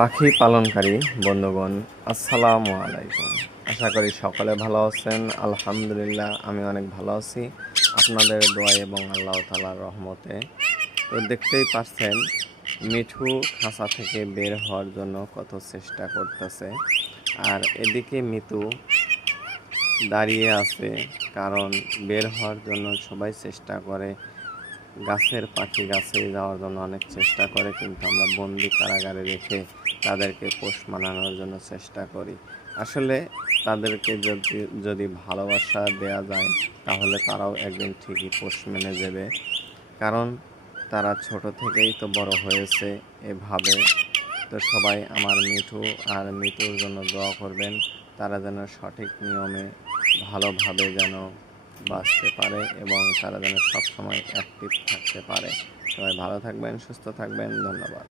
পাখি পালনকারী বন্ধুগণ, আসসালামু আলাইকুম। আশা করি সকলে ভালো আছেন। আলহামদুলিল্লাহ, আমি অনেক ভালো আছি আপনাদের দোয়া এবং আল্লাহ তাআলার রহমতে। তো দেখতেই পাচ্ছেন, মিঠু খাঁচা থেকে বের হওয়ার জন্য কত চেষ্টা করতেছে, আর এদিকে মিতু দাঁড়িয়ে আছে। কারণ বের হওয়ার জন্য সবাই চেষ্টা করে, গাছের পাখি গাছে যাওয়ার জন্য অনেক চেষ্টা করে, কিন্তু আমরা বন্দি কারাগারে রেখে তাদেরকে পোষ মানানোর জন্য চেষ্টা করি। আসলে তাদেরকে যদি ভালোবাসা দেয়া যায়, তাহলে তারাও একদিন ঠিকই পোষ মেনে যাবে। কারণ তারা ছোট থেকেই তো বড় হয়েছে এভাবে। তো সবাই আমার মিঠু আর মিতুর জন্য দোয়া করবেন, তারা যেন সঠিক নিয়মে ভালোভাবে যেন বাঁচতে পারে এবং তারা যেন সবসময় অ্যাক্টিভ থাকতে পারে। সবাই ভালো থাকবেন, সুস্থ থাকবেন। ধন্যবাদ।